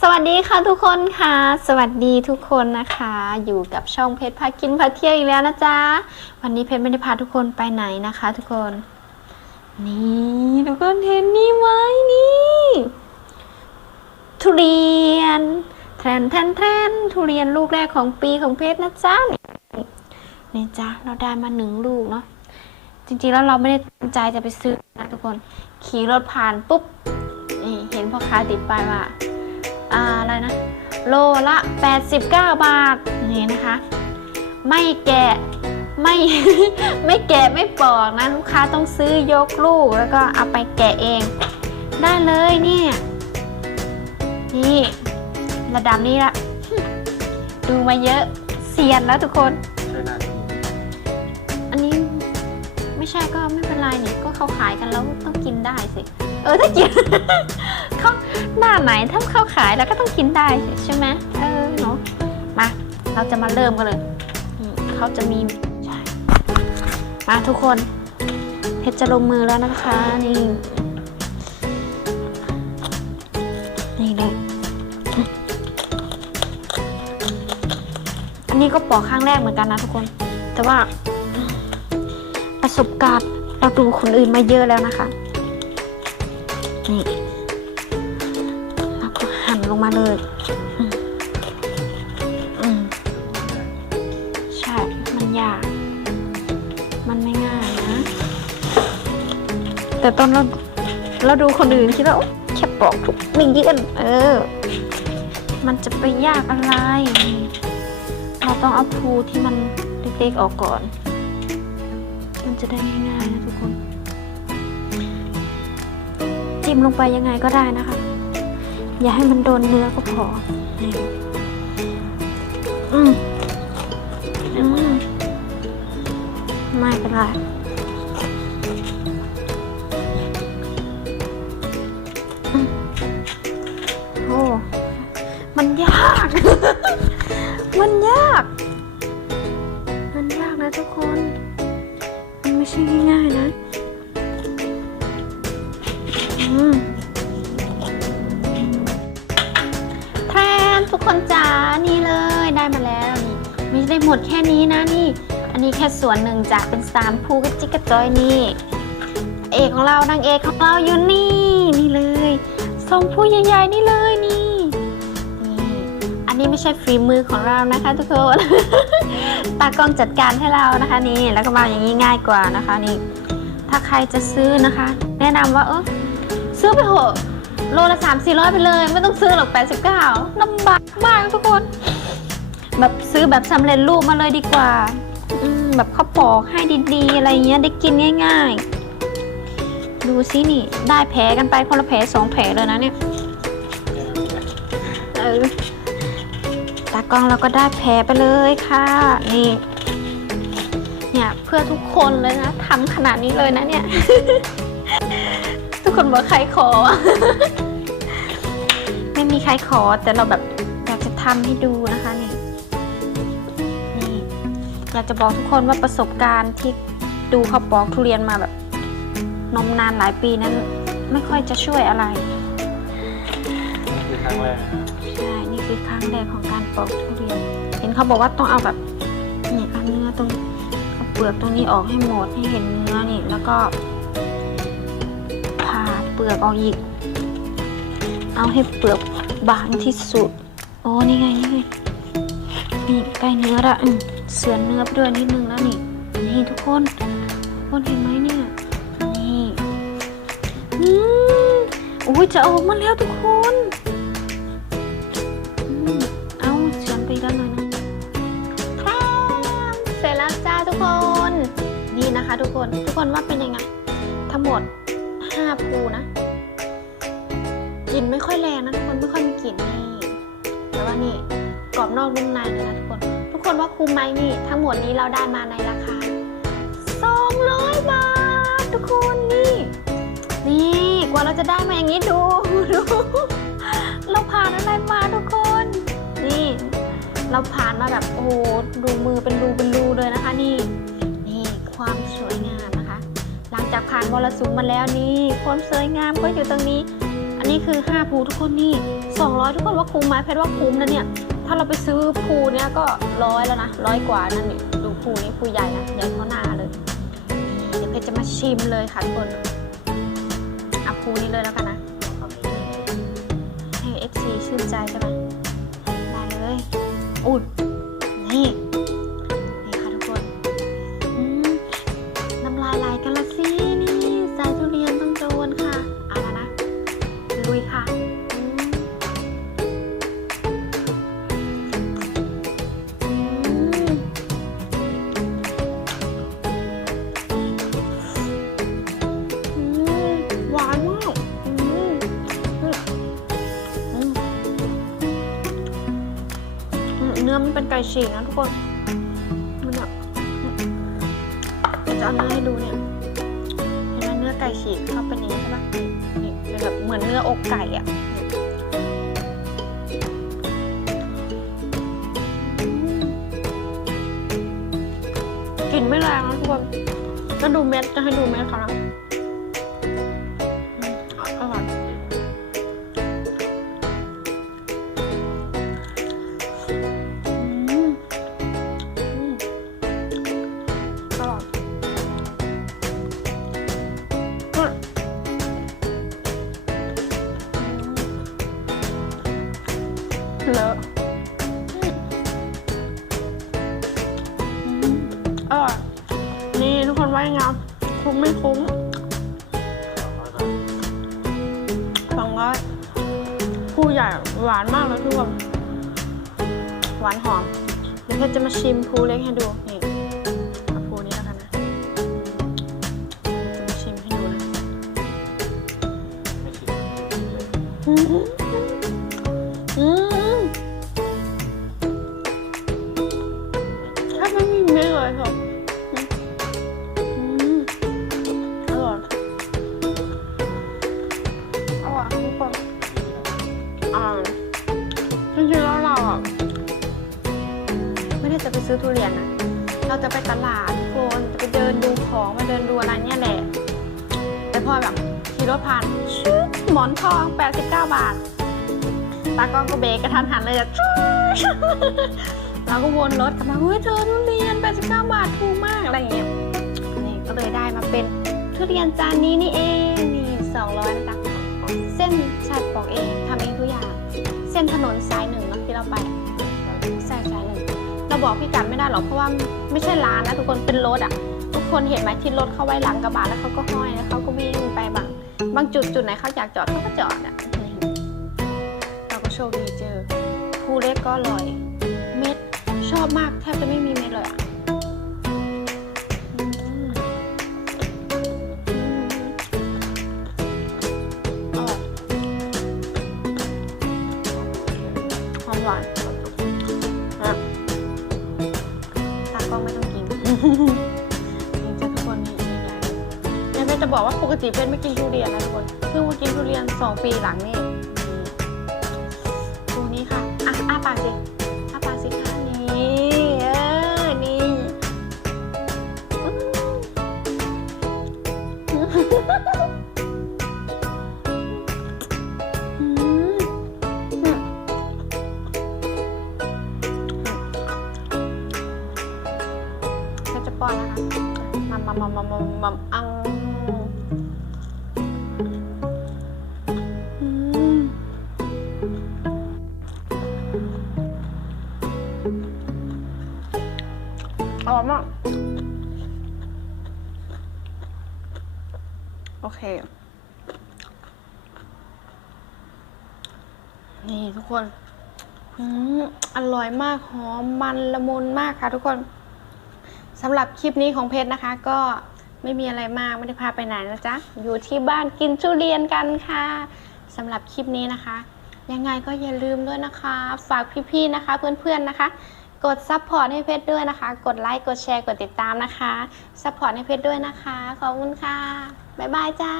สวัสดีค่ะทุกคนค่ะ สวัสดีทุกคนนะคะ อยู่กับช่องเพชรพากินพาเที่ยวอีกแล้วนะจ๊ะ วันนี้เพชรไม่ได้พาทุกคนไปไหนนะคะ ทุกคน นี่ทุกคนเห็นนี่ไหมนี่ทุเรียนแทนแทนแทนทุเรียนลูกแรกของปีของเพชรนะจ๊ะนี่จ้ะเราได้มาหนึ่งลูกเนาะจริงๆแล้วเราไม่ได้ตั้งใจจะไปซื้อนะทุกคน ขี่รถผ่านปุ๊บ พ่อค้าติดป้ายว่าอะไรนะ โลละ 89 บาทนี่นะคะ ไม่แกะไม่ ไม่แกะไม่ปอกนะ ลูกค้าต้องซื้อยกลูกแล้วก็เอาไปแกะเอง ได้เลยเนี่ยนี่ระดับนี้ละดูมาเยอะเซียนแล้วทุกคนใช่น้าที่อันนี้ไม่ใช่ก็ไม่เป็นไรนี่ก็เขาขายกันแล้วต้องกินได้สิ เออถ้ากิน เขาหน้าไหนถ้าเขาขายแล้วก็ต้องกินได้ใช่ไหมเออเนาะมาเราจะมาเริ่มกันเลยเขาจะมีมาทุกคนเพชรจะลงมือแล้วนะคะนี่นี่เลยอันนี้ก็ปอกข้างแรกเหมือนกันนะทุกคน แต่ว่าประสบการณ์เราดูคนอื่นมาเยอะแล้วนะคะ นี่ ล้วก็หั่นลงมาเลยอืมอืมใช่ มันยาก มันไม่ง่ายนะ แต่ตอนเราเราดูคนอื่นคิดว่าโอ๊ะแค่ปอกทุกหนึ่งยื่นเออ มันจะไปยากอะไร เราต้องเอาภูที่มันเล็กๆออกก่อน มันจะได้ง่ายๆนะทุกคน จิ้มลงไปยังไงก็ได้นะคะ อย่าให้มันโดนเนื้อก็พออืมอืมไม่เป็นไรโอ้มันยาก มันยาก มันยากนะทุกคน มันไม่ใช่ง่ายๆนะ อืม คนจ๋านี่เลยได้มาแล้วนี่ไม่ได้หมดแค่นี้นะนี่ อันนี้แค่ส่วนหนึ่งจากเป็นสามภูกระจิกกระจอยนี่ เอกของเรานางเอกของเราอยู่นี่นี่เลยสองภูใหญ่ๆนี่เลยนี่นี่อันนี้ไม่ใช่ฝีมือของเรานะคะ ทุกคนตากล้องจัดการให้เรานะคะนี่แล้วก็มาอย่างนี้ง่ายกว่านะคะนี่ถ้าใครจะซื้อนะคะ แนะนำว่าเออซื้อไปเถอะ โลละ3 4 0 0ไปเลย ไม่ต้องซื้อหรอก 89ลำบากมากทุกคน แบบซื้อแบบสำเร็จรูปมาเลยดีกว่าอืมแบบเขาปอกให้ดีๆ อะไรเงี้ยได้กินง่าย ๆ ดูสินี่ ได้แผลกันไปคนละแผลสองแผลเลยนะเนี่ยเออตากล้องเราก็ได้แผลไปเลยค่ะ นี่เนี่ยเพื่อทุกคนเลยนะทำขนาดนี้เลยนะเนี่ย คนบอกใครขอ ไม่มีใครขอแต่เราแบบอยากจะทำให้ดูนะคะนี่นี่อยากจะบอกทุกคนว่าประสบการณ์ที่ดูเขาปอกทุเรียนมาแบบนมนานหลายปีนั้น ไม่ค่อยจะช่วยอะไรคือครั้งแรกใช่นี่คือครั้งแรกของการปอกทุเรียน เห็นเขาบอกว่าต้องเอาแบบนี่เอาเนื้อตรงเอาเปลือกตรงนี้ออกให้หมดให้เห็นเนื้อนี่แล้วก็ผ่าเป ลือกออกอีก เอาให้เปลือกบางที่สุด โอ้นี่ไงนี่ไงนี่ใกล้เนื้อละเสือนเนื้อไปด้วยนิดนึงแล้วนี่ นี่ทุกคนทุกคนเห็นไหมเนี่ย นี่อืมโอ้ยจะออกมาแล้วทุกคนอเอาเฉือไปด้านหน่อยนะแพรมเสร็จแล้วจ้าทุกคน นี่นะคะ ทุกคน ทุกคนว่าเป็นยังไง ทั้งหมด5ภูนะ ลิ่นไม่ค่อยแรงนะทุกคนไม่ค่อยมีกลิ่นนี่แต่ว่านี่กรอบนอกนุ่มในเลยนะทุกคน ทุกคนว่าคุ้มไหมนี่ ทั้งหมดนี้เราได้มาในราคา200บาททุกคนนี่ นี่กว่าเราจะได้มาอย่างนี้ดูดูเราผ่านอะไรมาทุกคน นี่ เราผ่านมาแบบโอ้ดูมือเป็นรูเป็นรูเลยนะคะนี่ นี่ความสวยงามนะคะ หลังจากผ่านมรสุมมาแล้วนี่ ความสวยงามก็อยู่ตรงนี้ นนี้คือ 5 ภูทุกคนนี่ 200 ทุกคนว่าคุ้มไหมเพชรว่าคุ้มนะเนี่ย ถ้าเราไปซื้อภูเนี้ยก็ร้อยแล้วนะร้อยกว่านั่นนี่ดูภูนี้ภูใหญ่นะใหญ่เท่าหน้าเลย เดี๋ยวเพชรจะมาชิมเลยค่ะทุกคนเอาภูนี้เลยแล้วกันนะให้ FC ชื่นใจใช่ไหมได้เลยอุ้ย เนื้อมันเป็นไก่ฉีกนะทุกคน มันแบบจะเอาเนื้อให้ดูเนี่ย เห็นไหมเนื้อไก่ฉีกเข้าเป็นอย่างนี้ใช่ปะนี่เป็นแบบเหมือนเนื้ออกไก่อะกลิ่นไม่แรงนะทุกคนแล้วดูเม็ดจะให้ดูเม็ดเขานะ เลอะอืมอร่อยนี่ทุกคนว่ายังไงคุ้มไม่คุ้มสองร้อยผู้ใหญ่หวานมากเลยทุกคน หวานหอม เดี๋ยวเพชรจะมาชิมภูเล็กให้ดู นี่เอาภูนี้แล้วกันนะจะมาชิมให้ดูนะอืมอืม ซื้อทุเรียนนะเราจะไปตลาดทุกคนจะไปเดินดูของมาเดินดูอะไรเนี่ยแหละแต่พอแบบขี่รถผ่านชืดหมอนทอง 89 บาท ตากล้องก็เบรกกระทันหันเลยอะเราก็วนรถกลับมาเฮ้ยเธอทุเรียน 89 บาทถูกมากอะไรอย่างเงี้ยนี่ก็เลยได้มาเป็นทุเรียนจานนี้นี่เองนี่200นะจ๊ะเส้นชัดปอกเองทำเองทุกอย่าง เส้นถนนสายหนึ่งเนาะที่เราไป เราบอกพี่กัดไม่ได้หรอกเพราะว่าไม่ใช่ร้านนะทุกคนเป็นรถอะ ทุกคนเห็นไหมที่รถเข้าไว้หลังกระบะแล้วเขาก็ห้อยแล้วเขาก็วิ่งไปบางบางจุดจุดไหนเขาอยากจอดเขาก็จอดอะเราก็โชคดีเจอภูเล็กก็อร่อย เม็ดชอบมากแทบจะไม่มีเม็ดเลยอะ กว่าปกติเพชรไม่กินทุเรียนนะทุกคน เพิ่งมากินทุเรียนสองปีหลังนี่ดูนี่ค่ะ อะอ้าปากสิอ้าปากสิค่ะนี่เออนี่จะป้อนนะคะมัมมัมมัมมัมมัมมัมอัง อร่อยมาก โอเค นี่ทุกคนอร่อยมาก หอมมันละมุนมากค่ะทุกคนสำหรับคลิปนี้ของเพชรนะคะ ก็ไม่มีอะไรมาก ไม่ได้พาไปไหนนะจ๊ะ อยู่ที่บ้านกินทุเรียนกันค่ะสำหรับคลิปนี้นะคะ ยังไงก็อย่าลืมด้วยนะคะ ฝากพี่ๆนะคะ เพื่อนๆนะคะ กดซัพพอร์ตให้เพชรด้วยนะคะ กดไลค์ กดแชร์ กดติดตามนะคะ ซัพพอร์ตให้เพชรด้วยนะคะ ขอบคุณค่ะ บ๊ายบายจ้า